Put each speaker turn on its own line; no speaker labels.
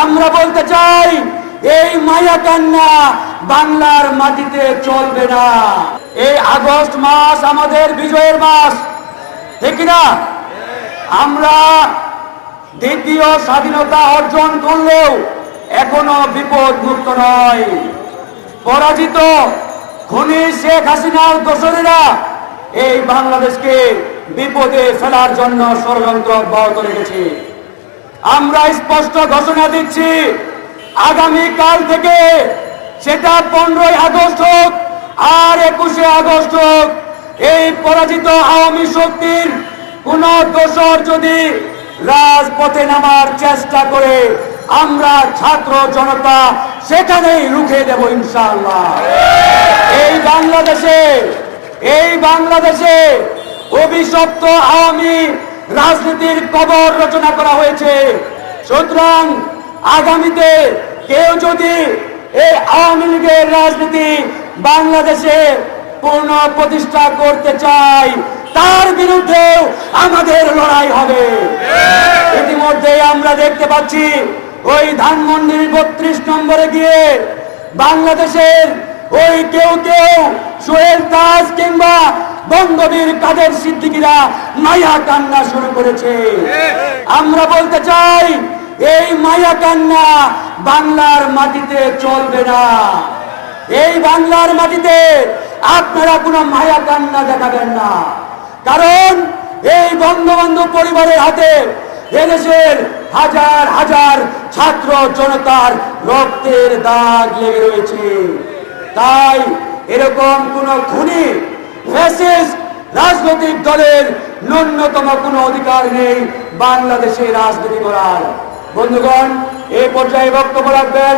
আমরা বলতে চাই, এই মায়া কান্না বাংলার মাটিতে চলবে না। এই আগস্ট মাস আমাদের বিজয়ের মাস, ঠিক না আমরা দ্বিতীয় স্বাধীনতা অর্জন করলেও এখনও বিপদ মুক্ত নয়। পরাজিত খুনি শেখ হাসিনার দোসরেরা এই বাংলাদেশকে বিপদে ফেলার জন্য ষড়যন্ত্র অব্যাহত রেখেছে। আমরা স্পষ্ট ঘোষণা দিচ্ছি আগামী কাল থেকে সেটা পনেরোই আগস্ট হোক আর একুশে আগস্ট হোক, এই পরাজিত আওয়ামী শক্তির কোন দোষর যদি রাজপথে নামার চেষ্টা করে, আমরা ছাত্র জনতা সেখানেই রুখে দেব ইনশাআল্লাহ। এই বাংলাদেশে এই বাংলাদেশে অভিশপ্ত আওয়ামী রাজনীতির কবর রচনা করা হয়েছে। সুতরাং আগামীতে কেউ যদি এই আওয়ামী লীগের রাজনীতি বাংলাদেশে পূর্ণ প্রতিষ্ঠা করতে চায়, তার বিরুদ্ধেও আমাদের লড়াই হবে। ইতিমধ্যে আমরা দেখতে পাচ্ছি, ওই ধানমন্ডির বত্রিশ নম্বরে গিয়ে বাংলাদেশের ওই কেউ কেউ সোহেল তাজ কিংবা বঙ্গবীর কাদের সিদ্দিকিরা মায়া কান্না শুরু করেছে। আমরা বলতে চাই, এই মায়া কান্না বাংলার মাটিতে চলবে না। এই বাংলার মাটিতে আপনারা কোনো মায়া কান্না দেখাবেন না। কারণ এই বঙ্গবন্ধু পরিবারের হাতে এদেশের হাজার হাজার ছাত্র জনতার রক্তের দাগ লেগে রয়েছে। তাই এরকম কোন খুনি ফ্যাসিস্ট রাজনৈতিক দলের ন্যূনতম কোনো অধিকার নেই বাংলাদেশে রাজনীতি করার। বন্ধুগণ, এই পর্যায়ে বক্তব্য রাখবেন